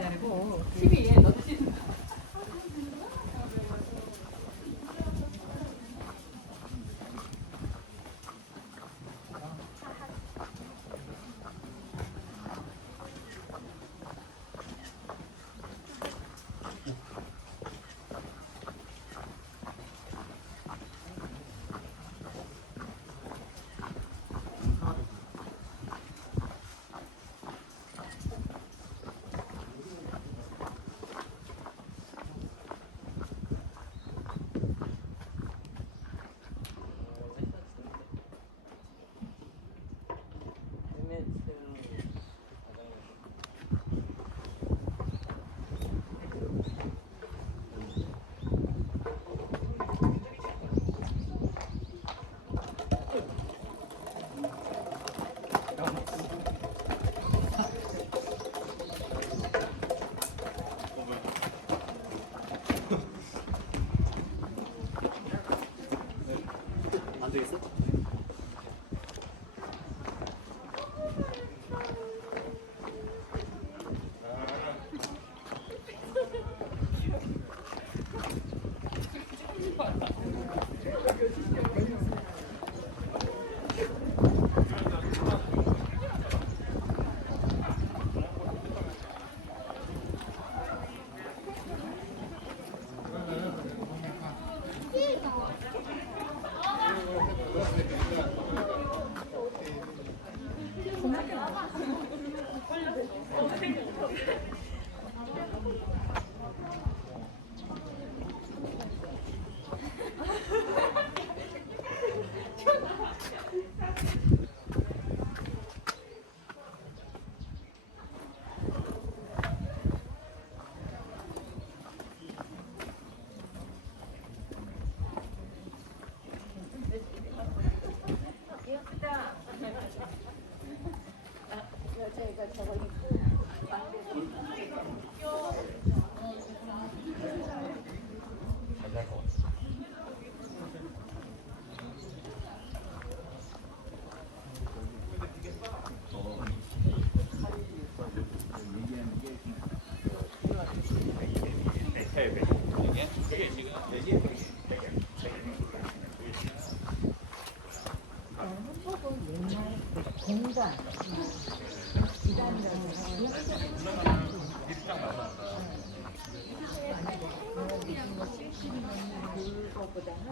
tenere. Oh, sì. 그거보다는